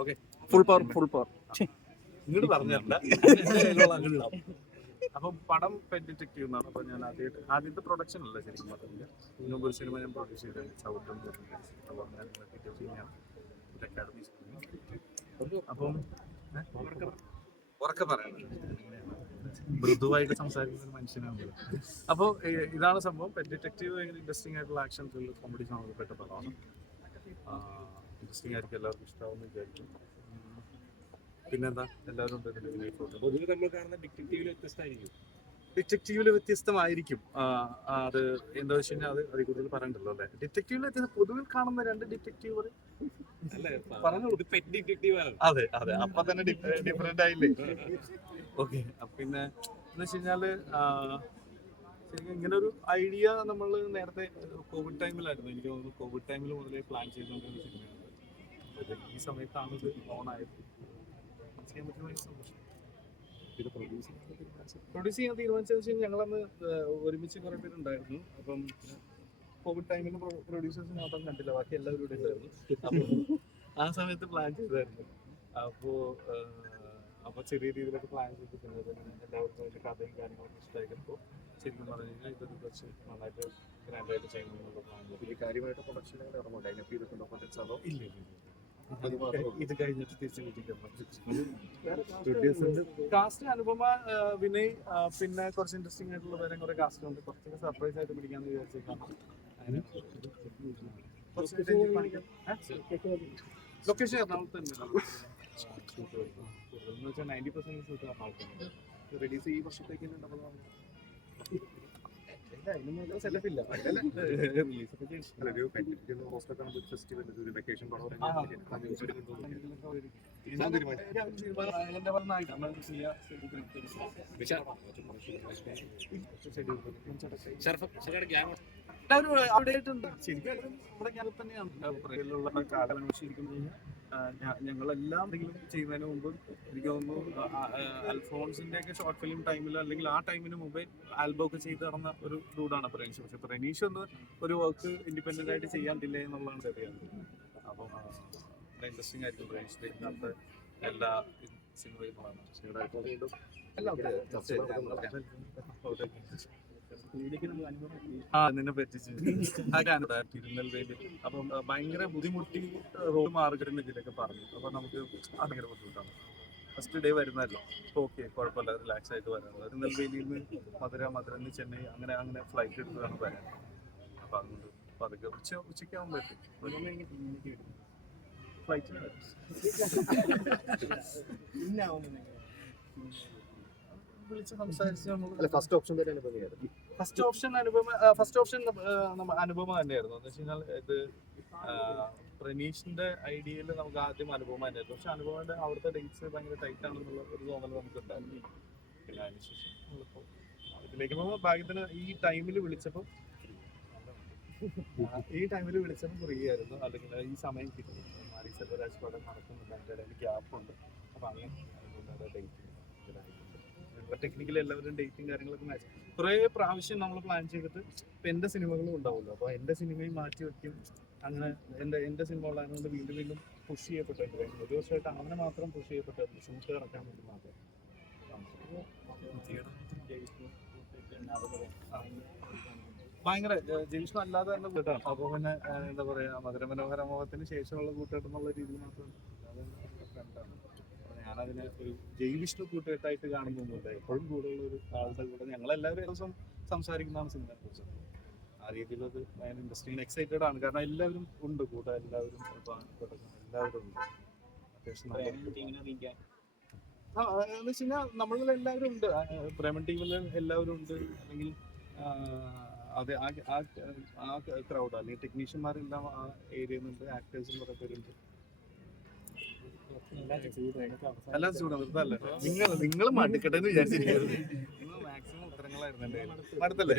Okay full power full power ഇങ്ങോട്ട് പറഞ്ഞില്ല അപ്പൊ പടം പെറ്റ് ഡിറ്റക്റ്റീവ് എന്നാണ്. അപ്പൊ ഞാൻ ആദ്യമായിട്ട് ആദ്യത്തെ പ്രൊഡക്ഷൻ അല്ല ശരിക്കും പറഞ്ഞില്ല മുമ്പ് ഒരു സിനിമ ഞാൻ പ്രൊഡ്യൂസ് ചെയ്തത് ചവിട്ടും അപ്പോൾ ഞാൻ ചെയ്യാൻ അക്കാഡമി അപ്പം? ഉറക്കെ പറയണം. മൃദുവായിട്ട് സംസാരിക്കുന്ന ഒരു മനുഷ്യനാണ് അപ്പോൾ ഇതാണ് സംഭവം. പെറ്റ് ഡിറ്റക്റ്റീവ് ഭയങ്കര ഇൻട്രസ്റ്റിംഗ് ആയിട്ടുള്ള ആക്ഷൻ ത്രില്ലർ കോമഡി സംബന്ധപ്പെട്ട പടമാണ്. ഇൻട്രസ്റ്റിംഗ് ആയിരിക്കും എല്ലാവർക്കും ഇഷ്ടമാവുമെന്ന് വിചാരിക്കും. പിന്നെന്താ? എല്ലാവരും പൊതുവെ നമ്മൾ കാണുന്ന ഡിറ്റക്റ്റീവിൽ വ്യത്യസ്തമായിരിക്കും. ഡിറ്റക്റ്റീവിൽ വ്യത്യസ്തമായിരിക്കും. അത് എന്താ വെച്ച് കഴിഞ്ഞാൽ അത് അതിൽ കൂടുതൽ പറയണ്ടല്ലോ അല്ലെ? ഡിറ്റക്റ്റീവിൽ വ്യത്യസ്തം പൊതുവിൽ കാണുന്ന രണ്ട് ഡിറ്റക്റ്റീവ് അതെ അതെ. അപ്പൊ തന്നെ ഡിഫറെന്റ് ആയില്ലേ? ഓക്കെ. പിന്നെ എന്ന് വെച്ച് കഴിഞ്ഞാൽ ശരിക്കും ഇങ്ങനെ ഒരു ഐഡിയ നമ്മൾ നേരത്തെ കോവിഡ് ടൈമിലായിരുന്നു എനിക്ക് തോന്നുന്നു കോവിഡ് ടൈമിൽ മുതലേ പ്ലാൻ ചെയ്തുകൊണ്ടിരുന്ന സിനിമയാണ് ഈ സമയത്താണ് ഇത് ഓൺ ആയത്. ചെയ്യാൻ പറ്റുന്ന സന്തോഷം ഇത് പ്രൊഡ്യൂസ് പ്രൊഡ്യൂസ് ചെയ്യാൻ തീരുമാനിച്ചത് വെച്ച് ഞങ്ങളന്ന് ഒരുമിച്ച് കുറെ പേരുണ്ടായിരുന്നു. അപ്പം കോവിഡ് ടൈമിൽ പ്രൊഡ്യൂസേഴ്സ് മാത്രം കണ്ടില്ല. ബാക്കി എല്ലാവരും ഇവിടെ ഉണ്ടായിരുന്നു. ആ സമയത്ത് പ്ലാൻ ചെയ്തായിരുന്നു. അപ്പോൾ അപ്പോൾ ചെറിയ രീതിയിലൊക്കെ പ്ലാൻ ചെയ്തിട്ടുണ്ട്. എല്ലാവർക്കും അതിന്റെ കഥയും കാര്യങ്ങളൊക്കെ ഇഷ്ടമായിരിക്കുമ്പോൾ ശരിക്കും പറഞ്ഞു കഴിഞ്ഞാൽ ഇതൊരു കുറച്ച് നന്നായിട്ട് ഗ്രാൻഡായിട്ട് ചെയ്യണമെന്നുള്ള പ്ലാൻ ചെയ്തു ഇതിൽ കാര്യമായിട്ട് പ്രൊഡക്ഷൻ ഇറങ്ങും ലൈനപ്പ് ചെയ്തിട്ടുണ്ടോ പ്രൊജക്ട്സ് അതോ ഇല്ല. ഇത് കഴിഞ്ഞിട്ട് തിരിച്ചു കാസ്റ്റ് അനുപമ വിനയ് പിന്നെ കുറച്ച് ഇൻട്രസ്റ്റിംഗ് ആയിട്ടുള്ള വേറെ കുറെ കാസ്റ്റ് ഉണ്ട്. കുറച്ചൊക്കെ സർപ്രൈസ് ആയിട്ട് പിടിക്കാന്ന് വിചാരിച്ചേക്കാണ്. ലൊക്കേഷൻ എറണാകുളത്ത് തന്നെ നയന്റി പെർസെന്റ് ഷൂട്ട് എറണാകുളത്ത് റിലീസ് ഈ വർഷത്തേക്ക് തന്നെ ഉണ്ടാവുന്നതാണ്. എല്ലാവരും അവിടെ ആയിട്ടുണ്ട്. ശരിക്കും നമ്മുടെ ഗ്യാങ്ങിൽ തന്നെയാണ്. കാലം ശരിക്കും ഞങ്ങളെല്ലാം എന്തെങ്കിലും ചെയ്യുന്നതിന് മുമ്പ് എനിക്ക് തോന്നുന്നു അൽഫോൺസിന്റെ ഒക്കെ ഷോർട്ട് ഫിലിം ടൈമിൽ അല്ലെങ്കിൽ ആ ടൈമിന് മുമ്പേ ആൽബം ഒക്കെ ചെയ്ത് നടന്ന ഒരു ഡൂഡാണ് പ്രനീഷ് പക്ഷെ പ്രനീഷ് ഒന്ന് ഒരു വർക്ക് ഇൻഡിപെൻഡന്റ് ആയിട്ട് ചെയ്യാൻ ഡിലേ എന്നുള്ളതാണ് അറിയാം അപ്പം ഇൻട്രസ്റ്റിംഗ് ആയിരിക്കും പ്രനീഷിന്റെ ഇന്നത്തെ എല്ലാ സിനിമയും എല്ലാം ആ നിന്നെ പറ്റിച്ച്. ഗാനത്താ തിരുനെൽവേലി അപ്പം ഭയങ്കര ബുദ്ധിമുട്ടി റോഡ് മാർഗരൻ ഇതിലൊക്കെ പറഞ്ഞു. അപ്പൊ നമുക്ക് ഭയങ്കര ബുദ്ധിമുട്ടാണ്. ഫസ്റ്റ് ഡേ വരുന്നല്ലോ ഓക്കെ കുഴപ്പമില്ല റിലാക്സ് ആയിട്ട് വരാനുള്ളത് തിരുനെൽവേലിയിൽ നിന്ന് മധുര മധുര നിന്ന് ചെന്നൈ അങ്ങനെ അങ്ങനെ ഫ്ലൈറ്റ് എടുത്തതാണ് വരാൻ. അപ്പൊ അതുകൊണ്ട് അപ്പൊ അതൊക്കെ ഉച്ച ഉച്ചയ്ക്കാവും പറ്റും ഫ്ലൈറ്റിന് വിളിച്ച് സംസാരിച്ച് നമുക്ക് ഫസ്റ്റ് ഓപ്ഷൻ തന്നെ അനുഭവമായിരുന്നു first option Anupama first option Anupama തന്നെയായിരുന്നു. എന്ന് വെച്ച് കഴിഞ്ഞാൽ ഇത് പ്രനീഷിന്റെ ഐഡിയയിൽ നമുക്ക് ആദ്യം അനുപമ തന്നെയായിരുന്നു. പക്ഷെ അനുപമയുടെ അവിടുത്തെ ഡേറ്റ്സ് ഭയങ്കര ടൈറ്റ് ആണെന്നുള്ള ഒരു തോന്നൽ നമുക്ക് ഉണ്ടായിരുന്നു പിന്നെ അതിനുശേഷം നമ്മളിപ്പോ ഇതിലേക്ക് പോകുമ്പോൾ ഭാഗ്യത്തിന് ഈ ടൈമിൽ വിളിച്ചപ്പോൾ ഈ ടൈമിൽ വിളിച്ചപ്പോൾ ഫ്രീ ആയിരുന്നു. അല്ലെങ്കിൽ ഈ സമയം കിട്ടി. മാറി സെൽവരാജ് പടം നടക്കുന്നുണ്ട്. അതിന്റെ ഇടയിൽ ഗ്യാപ്പ് ഉണ്ട് അപ്പൊ അങ്ങനെ അതുകൊണ്ടാണ് ഡേറ്റ് ടെക്നിക്കലി എല്ലാവരും ഡേറ്റും കാര്യങ്ങളൊക്കെ മാച്ച് കുറെ പ്രാവശ്യം നമ്മൾ പ്ലാൻ ചെയ്തിട്ട് ഇപ്പൊ എന്റെ സിനിമകളും ഉണ്ടാവുമല്ലോ. അപ്പൊ എന്റെ സിനിമയും മാറ്റി വെക്കും. അങ്ങനെ എന്റെ എന്റെ സിനിമ ഉള്ളതുകൊണ്ട് വീണ്ടും വീണ്ടും പുഷ് ചെയ്യപ്പെട്ടിട്ടുണ്ട് ഒരു വർഷമായിട്ട് അങ്ങനെ മാത്രം പുഷ് ചെയ്യപ്പെട്ടിട്ടുണ്ട് ഷൂട്ട് ഇറക്കാൻ വേണ്ടി മാത്രം. ഭയങ്കര ജയിൽസ് അല്ലാതെ തന്നെ കൂട്ടാണ്. അപ്പൊ പിന്നെ എന്താ പറയാ മധുരമനോഹര മോഹത്തിന് ശേഷമുള്ള കൂട്ടുകെട്ടെന്നുള്ള രീതിയിൽ മാത്രം ഞാനതിനെ ഒരു ജൈവിഷ്ണു കൂട്ടുകെട്ടായിട്ട് കാണുന്നൊന്നുമില്ല എപ്പോഴും കൂടെയുള്ള ഒരു ആളുടെ കൂടെ ഞങ്ങളെല്ലാവരും ദിവസം സംസാരിക്കുന്നതാണ് സിനിമയെ കുറിച്ച് ആ രീതിയിലത് ഞാൻ ഇൻട്രസ്റ്റിംഗ് എക്സൈറ്റഡ് ആണ്. കാരണം എല്ലാവരും ഉണ്ട്. കൂടെ എല്ലാവരും എല്ലാവരും ഉണ്ട്. അത്യാവശ്യം നല്ല ആ, എന്ന് വെച്ച് കഴിഞ്ഞാൽ നമ്മളിൽ എല്ലാവരും ഉണ്ട്. പ്രേമൻ ടീമിൽ എല്ലാവരും ഉണ്ട്. അല്ലെങ്കിൽ അതെ ആ ആ- ആ ക്രൗഡ് അല്ലെങ്കിൽ ടെക്നീഷ്യന്മാരെല്ലാം ആ ഏരിയയിൽ നിന്നുണ്ട് ആക്ടേഴ്സും കുറെ പേരുണ്ട്. എല്ലാം ചൂട് വെറുതെ അല്ല നിങ്ങൾ നിങ്ങൾ മടുക്കട്ടെ എന്ന് വിചാരിച്ചിരിക്കരുത് നിങ്ങൾ മാക്സിമം ഉത്തരങ്ങളായിരുന്നു എന്റെ മടുത്തല്ലേ?